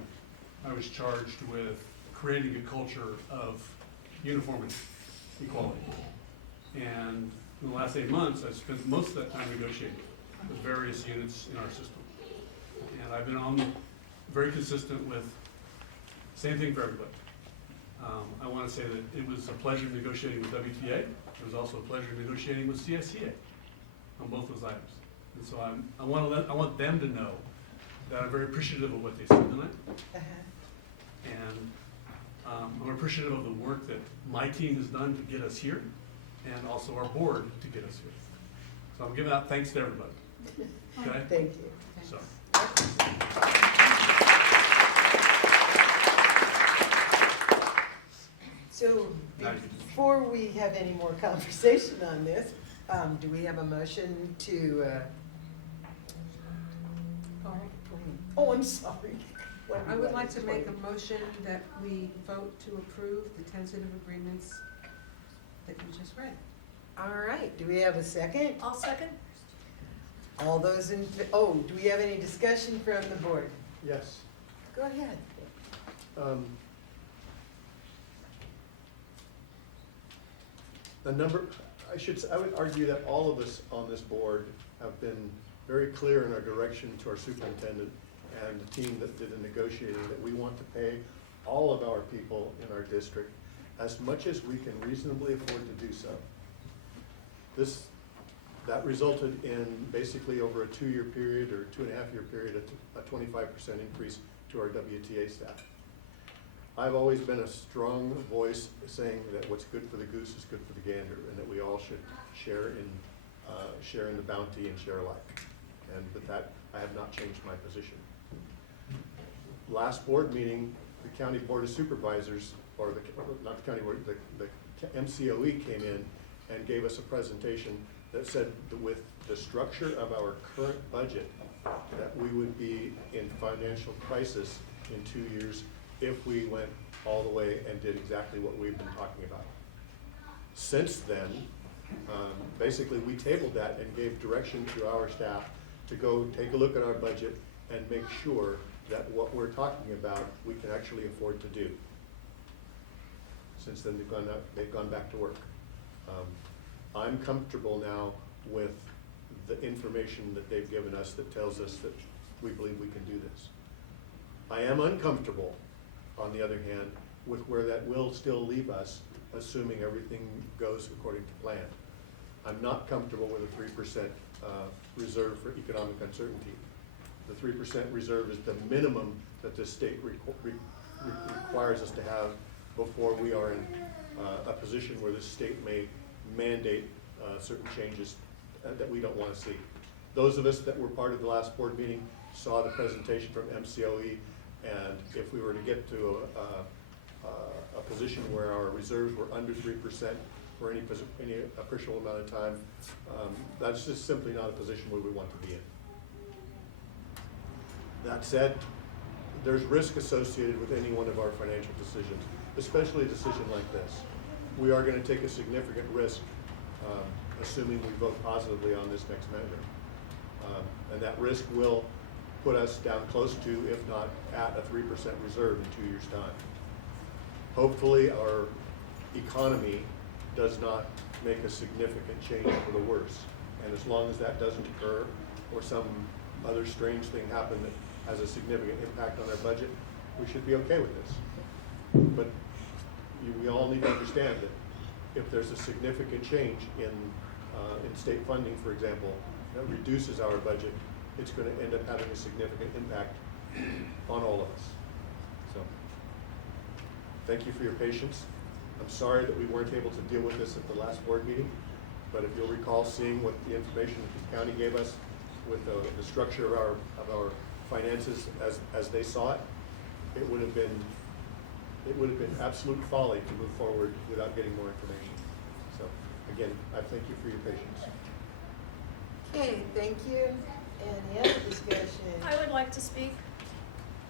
I was charged with creating a culture of uniformity, equality. And in the last 8 months, I've spent most of that time negotiating with various units in our system. And I've been very consistent with same thing for everybody. I want to say that it was a pleasure negotiating with WTA. It was also a pleasure negotiating with CSEA on both those items. And so I want them to know that I'm very appreciative of what they said tonight. And I'm appreciative of the work that my team has done to get us here, and also our board to get us here. So I'm giving out thanks to everybody. Okay? Thank you. So. So before we have any more conversation on this, do we have a motion to, oh, I'm sorry. What do I you would want like to make a motion that we vote to approve the tentative agreements that you just read. All right, do we have a second? I'll second. All those in, oh, do we have any discussion from the board? Yes. Go ahead. I would argue that all of us on this board have been very clear in our direction to our superintendent and the team that did the negotiating that we want to pay all of our people in our district as much as we can reasonably afford to do so. That resulted in basically over a 2-year period or 2.5-year period, a 25% increase to our WTA staff. I've always been a strong voice saying that what's good for the goose is good for the gander, and that we all should share in the bounty and share alike. And with that, I have not changed my position. Last board meeting, the County Board of Supervisors, or not the county board, the MCOE came in and gave us a presentation that said that with the structure of our current budget, that we would be in financial crisis in 2 years if we went all the way and did exactly what we've been talking about. Since then, basically we tabled that and gave direction to our staff to go take a look at our budget and make sure that what we're talking about we can actually afford to do. Since then they've gone back to work. I'm comfortable now with the information that they've given us that tells us that we believe we can do this. I am uncomfortable, on the other hand, with where that will still leave us, assuming everything goes according to plan. I'm not comfortable with a 3% reserve for economic uncertainty. The 3% reserve is the minimum that the state requires us to have before we are in a position where the state may mandate certain changes that we don't want to see. Those of us that were part of the last board meeting saw the presentation from MCOE, and if we were to get to a position where our reserves were under 3% for any appreciable amount of time, that's just simply not a position where we want to be in. That said, there's risk associated with any one of our financial decisions, especially a decision like this. We are going to take a significant risk, assuming we vote positively on this next measure. And that risk will put us down close to, if not at, a 3% reserve in 2 years' time. Hopefully our economy does not make a significant change for the worse. And as long as that doesn't occur, or some other strange thing happen that has a significant impact on our budget, we should be okay with this. But we all need to understand that if there's a significant change in state funding, for example, that reduces our budget, it's going to end up having a significant impact on all of us. So, thank you for your patience. I'm sorry that we weren't able to deal with this at the last board meeting, but if you'll recall seeing what the information that the county gave us with the structure of our finances as they saw it, it would have been absolute folly to move forward without getting more information. So, again, I thank you for your patience. Okay, thank you. Any other discussion? I would like to speak.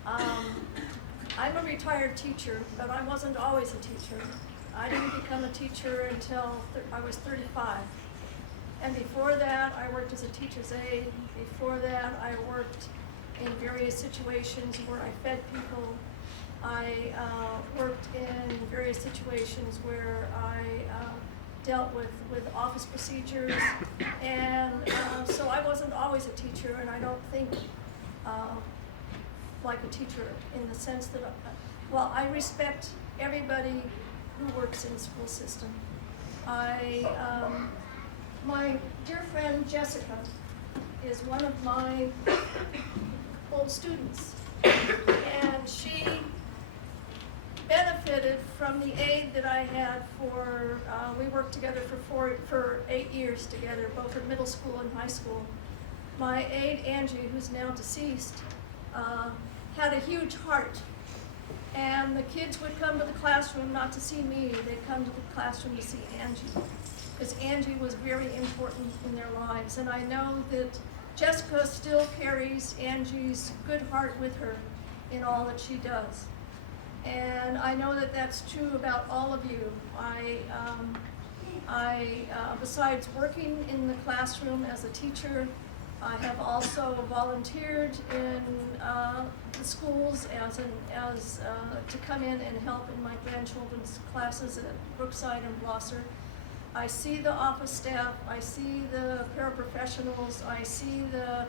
I'm a retired teacher, but I wasn't always a teacher. I didn't become a teacher until I was 35. And before that, I worked as a teacher's aide. Before that, I worked in various situations where I fed people. I worked in various situations where I dealt with office procedures. And so I wasn't always a teacher, and I don't think like a teacher in the sense that, I respect everybody who works in the school system. My dear friend Jessica is one of my old students, and she benefited from the aid that I had for, we worked together for 8 years together, both at middle school and high school. My aide, Angie, who's now deceased, had a huge heart. And the kids would come to the classroom not to see me, they'd come to the classroom to see Angie. Because Angie was very important in their lives. And I know that Jessica still carries Angie's good heart with her in all that she does. And I know that that's true about all of you. Besides working in the classroom as a teacher, I have also volunteered in the schools to come in and help in my grandchildren's classes at Brookside and Blosser. I see the office staff, I see the paraprofessionals, I see the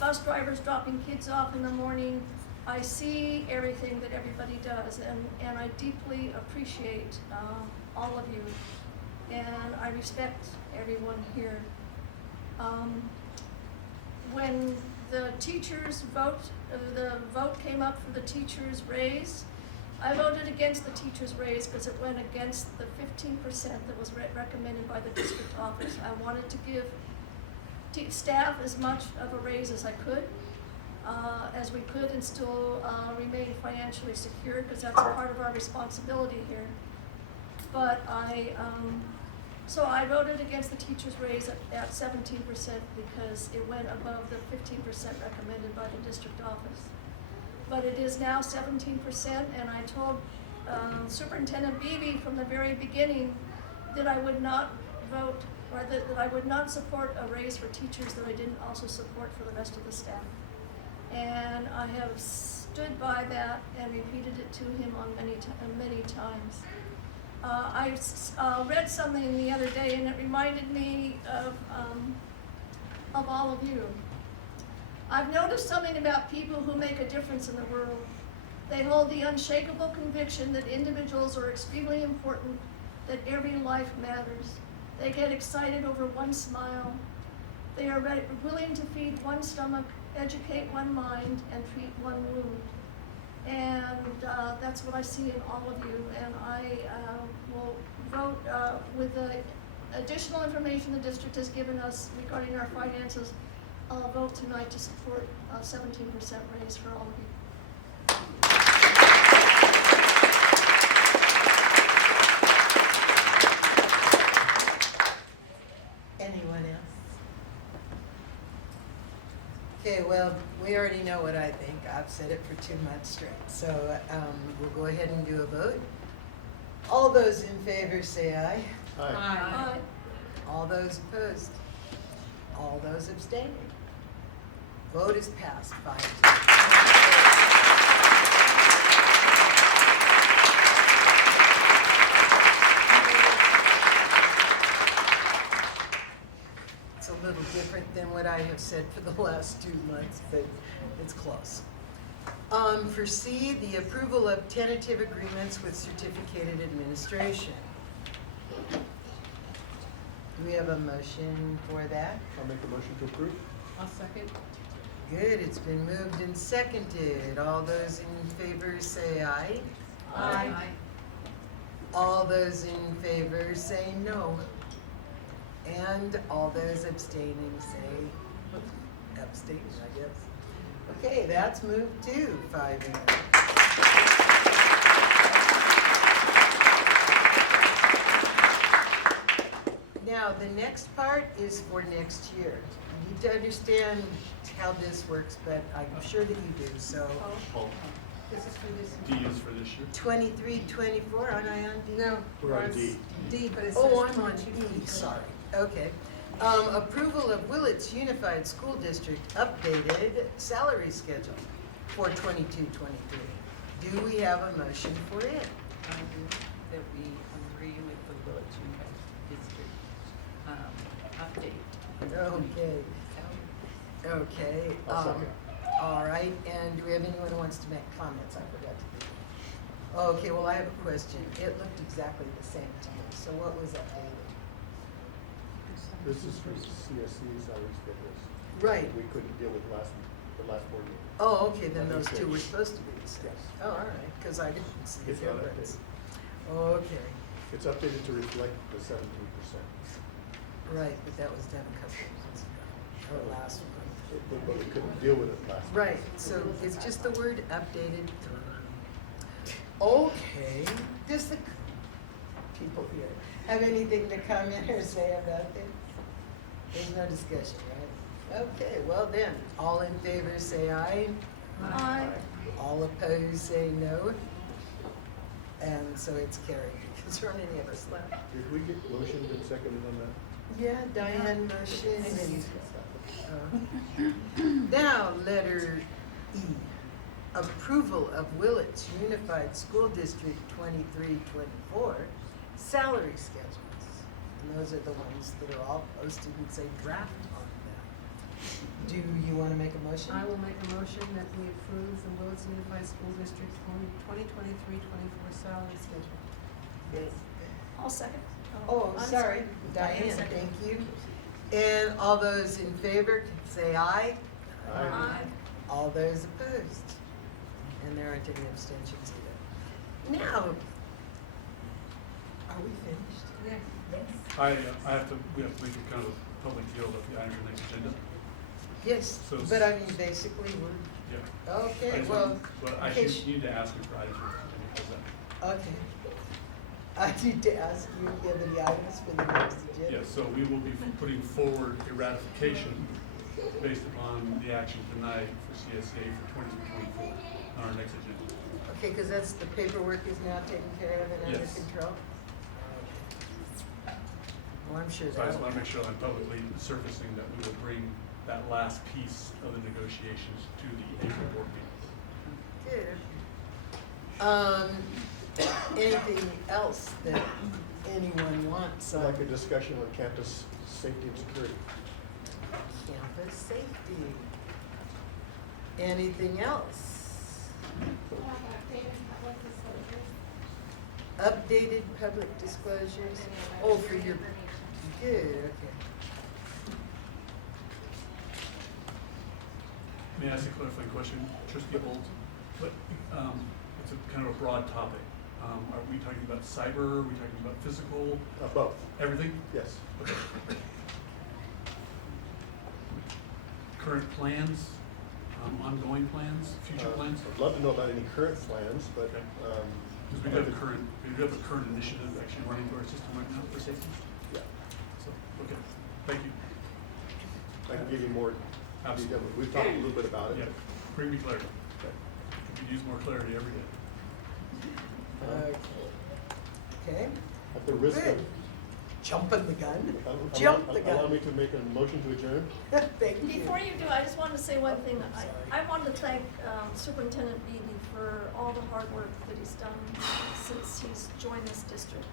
bus drivers dropping kids off in the morning. I see everything that everybody does, and I deeply appreciate all of you, and I respect everyone here. When the teachers the vote came up for the teachers' raise, I voted against the teachers' raise because it went against the 15% that was recommended by the district office. I wanted to give staff as much of a raise as I could, as we could, and still remain financially secure, because that's part of our responsibility here. But so I voted against the teachers' raise at 17% because it went above the 15% recommended by the district office. But it is now 17%, and I told Superintendent Beebe from the very beginning that I would not vote, or that I would not support a raise for teachers that I didn't also support for the rest of the staff. And I have stood by that and repeated it to him on many times. I read something the other day, and it reminded me of all of you. I've noticed something about people who make a difference in the world. They hold the unshakable conviction that individuals are extremely important, that every life matters. They get excited over one smile. They are willing to feed one stomach, educate one mind, and treat one wound. And that's what I see in all of you. And I will vote with the additional information the district has given us regarding our finances. I'll vote tonight to support a 17% raise for all of you. Anyone else? Okay, well, we already know what I think. I've said it for 2 months straight. So we'll go ahead and do a vote. All those in favor say aye. Aye. Aye. All those opposed? All those abstaining? Vote is passed 5-2. It's a little different than what I have said for the last 2 months, but it's close. For C, the approval of tentative agreements with certificated administration. Do we have a motion for that? I'll make a motion to approve. I'll second. Good, it's been moved and seconded. All those in favor say aye. Aye. All those in favor say no. And all those abstaining say abstain, I guess. Okay, that's moved too, 5-0. Now, the next part is for next year. You need to understand how this works, but I'm sure that you do, so. Oh, This is for this. D is for this year. 23, 24, aren't I on D? No. We're on D. D, but it says. Oh, I'm on 22. E, sorry. Okay. Approval of Willits Unified School District updated salary schedule for 22-23. Do we have a motion for it? I move that we agree with the Willits Unified District update. Okay. Okay. I'll second. All right, and do we have anyone who wants to make comments? I forgot to do that. Okay, well, I have a question. It looked exactly the same to me, so what was updated? This is for CSE salary schedules. Right. We couldn't deal with the last board meeting. Oh, okay, then I those think two were it's- supposed to be the same. Yes. Oh, all right, because I didn't see the It's not difference. updated. Okay, It's updated to reflect the 17%. right, but that was done a couple of months ago, or last month. But we couldn't deal with it last. Right, so it's just the word updated. Okay, does the people here have anything to comment or say about this? There's no discussion, right? Okay, well then, all in favor say aye. Aye. All opposed say no. And so it's carried, because there aren't any of us left. Did we get motioned and seconded on that? Yeah, Diane motioned and, now, letter E, approval of Willits Unified School District 23-24 salary schedules. And those are the ones that are all posted and say draft on them. Do you want to make a motion? I will make a motion that we approve the Willits Unified School District 2023-24 salary schedule. Yes. I'll second. Oh, I'm sorry, Diane, thank you. And all those in favor can say aye. Aye. All those opposed? And there aren't any abstentions either. Now, are we finished? Yeah. We have to make a kind of a public deal about the item on the next agenda. Yes, So but I mean, basically, Yeah. we're, okay, I just well, want- But I okay, should need to ask you for items because that. okay. I need to ask you, do you have any items for the next agenda? Yes, so we will be putting forward a ratification based upon the action tonight for CSA for 2024 on our next agenda. Okay, because that's, the paperwork is now taken care of and under Yes. control? Well, I'm sure So I just that'll. want to make sure I'm publicly surfacing that we will bring that last piece of the negotiations to the April board meeting. Good. Anything else that anyone wants I'd on like a discussion on campus safety and security. campus safety? Anything else? Updated public disclosures? Oh, for your, good, okay. May I ask a clarifying question, Trustee Bolt? But, it's a kind of a broad topic. Are we talking about cyber? Are we talking about physical? Both. Everything? Yes. Okay. Current plans, ongoing plans, future plans? I'd love to know about any current plans, but, Okay. Because we do have a current initiative actually running through our system right now for safety. yeah, So, okay, thank you. I can give you more Absolutely. detail. We've talked a little bit about it. Yeah, bring me clarity. Okay. We could use more clarity every day. Okay, At the risk good. of, Jumping the gun. allow Jump the allow gun. me to make a motion to adjourn? Thank you. Before you do, I just wanted to say one thing. I'm sorry. I wanted to thank Superintendent Beebe for all the hard work that he's done since he's joined this district.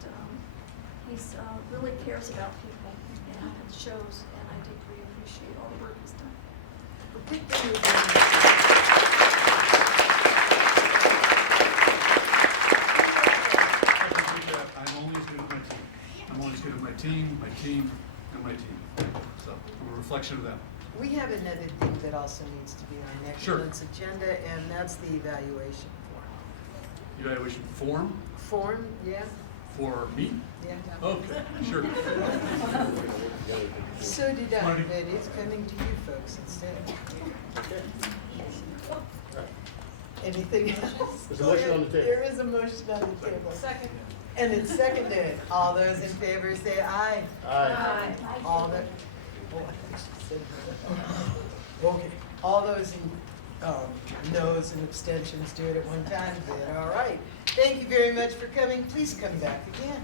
He's really cares about people, and it shows, and I deeply appreciate all the work he's done. Good thing you're doing this. I'm only as good as my team. I'm only as good as my team, and my team. So, I'm a reflection of them. We have another thing that also needs to be on next Sure. month's agenda, and that's the evaluation Evaluation form form, yeah, for me? yeah. Okay, sure. So did I, Marty. but it's coming to you folks instead. Anything else? There's a motion on the table. There is a motion on the table. Second. And it's seconded. All those in favor say aye. Aye. All the, oh, I think she said her. Okay, all those in, noes and abstentions do it at one time, then, all right. Thank you very much for coming. Please come back again.